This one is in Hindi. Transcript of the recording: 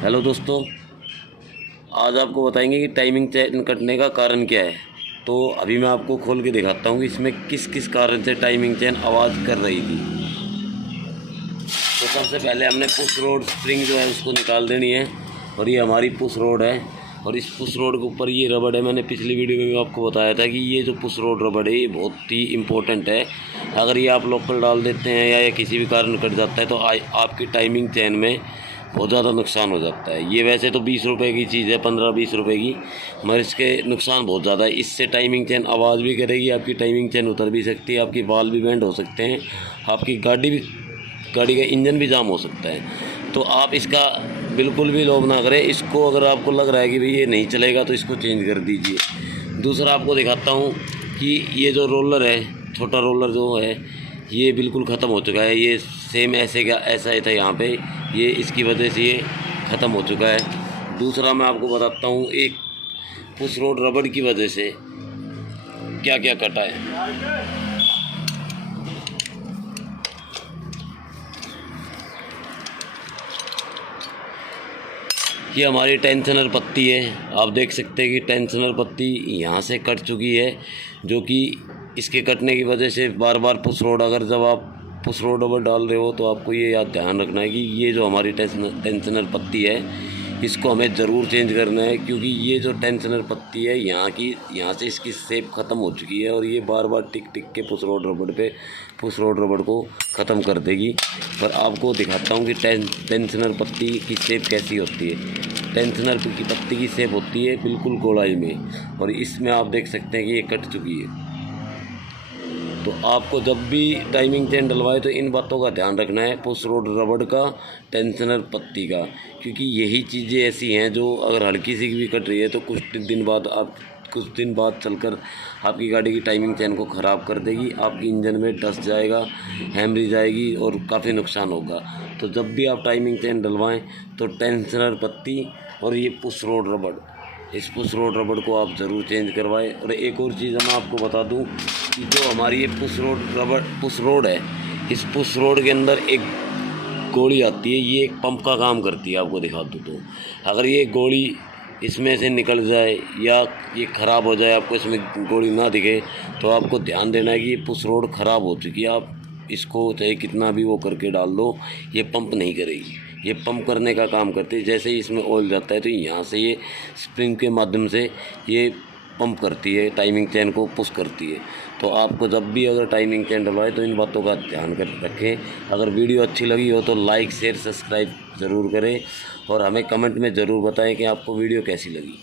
हेलो दोस्तों, आज आपको बताएंगे कि टाइमिंग चेन कटने का कारण क्या है। तो अभी मैं आपको खोल के दिखाता हूँ कि इसमें किस किस कारण से टाइमिंग चेन आवाज़ कर रही थी। तो सबसे पहले हमने पुश रोड स्प्रिंग जो है उसको निकाल देनी है, और ये हमारी पुश रोड है। और इस पुश रोड के ऊपर ये रबड़ है। मैंने पिछली वीडियो में भी आपको बताया था कि ये जो पुश रोड रबड़ है ये बहुत ही इम्पोर्टेंट है। अगर ये आप लोकल डाल देते हैं या किसी भी कारण कट जाता है तो आपकी टाइमिंग चेन में बहुत ज़्यादा नुकसान हो जाता है। ये वैसे तो 20 रुपये की चीज़ है, 15-20 रुपये की, मगर इसके नुकसान बहुत ज़्यादा है। इससे टाइमिंग चेन आवाज़ भी करेगी, आपकी टाइमिंग चेन उतर भी सकती है, आपकी बाल भी बेंड हो सकते हैं, आपकी गाड़ी का इंजन भी जाम हो सकता है। तो आप इसका बिल्कुल भी लोभ ना करें। इसको अगर आपको लग रहा है कि भाई ये नहीं चलेगा तो इसको चेंज कर दीजिए। दूसरा आपको दिखाता हूँ कि ये जो रोलर है, छोटा रोलर जो है, ये बिल्कुल ख़त्म हो चुका है। ये सेम ऐसा ही था यहाँ पे, ये इसकी वजह से ये ख़त्म हो चुका है। दूसरा मैं आपको बताता हूँ एक पुश रोड रबड़ की वजह से क्या क्या कटा है। ये हमारी टेंशनर पत्ती है। आप देख सकते हैं कि टेंशनर पत्ती यहाँ से कट चुकी है, जो कि इसके कटने की वजह से बार बार पुश रोड, अगर जब आप पुश रोड रबड़ डाल रहे हो तो आपको ये याद ध्यान रखना है कि ये जो हमारी टेंशनर पत्ती है इसको हमें ज़रूर चेंज करना है, क्योंकि ये जो टेंशनर पत्ती है यहाँ से इसकी शेप ख़त्म हो चुकी है और ये बार बार टिक टिक के पुश रोड रबड़ को ख़त्म कर देगी। पर आपको दिखाता हूँ कि टेंशनर पत्ती की शेप कैसी होती है। टेंशनर की पत्ती की शेप होती है बिल्कुल गोलाई में, और इसमें आप देख सकते हैं कि ये कट चुकी है। तो आपको जब भी टाइमिंग चेन डलवाए तो इन बातों का ध्यान रखना है, पुश रोड रबड़ का, टेंशनर पत्ती का, क्योंकि यही चीज़ें ऐसी हैं जो अगर हल्की सी भी कट रही है तो कुछ दिन बाद चलकर आपकी गाड़ी की टाइमिंग चेन को ख़राब कर देगी। आपकी इंजन में डस्ट जाएगा, हैमरेज आएगी और काफ़ी नुकसान होगा। तो जब भी आप टाइमिंग चेन डलवाएँ तो टेंशनर पत्ती और ये पुश रोड रबड़, इस पुश रोड रबड़ को आप ज़रूर चेंज करवाएं। और एक और चीज़ मैं आपको बता दूं कि जो हमारी ये पुश रोड है, इस पुश रोड के अंदर एक गोली आती है, ये एक पंप का काम करती है। आपको दिखा दूं तो अगर ये गोली इसमें से निकल जाए या ये ख़राब हो जाए, आपको इसमें गोली ना दिखे, तो आपको ध्यान देना है कि ये पुश रोड ख़राब हो चुकी है। आप इसको चाहे कितना भी वो करके डाल दो, ये पंप नहीं करेगी। ये पंप करने का काम करती है। जैसे ही इसमें ऑयल जाता है तो यहाँ से ये स्प्रिंग के माध्यम से ये पंप करती है, टाइमिंग चेन को पुश करती है। तो आपको जब भी अगर टाइमिंग चेन डलवाए तो इन बातों का ध्यान रखें। अगर वीडियो अच्छी लगी हो तो लाइक शेयर सब्सक्राइब ज़रूर करें, और हमें कमेंट में ज़रूर बताएं कि आपको वीडियो कैसी लगी।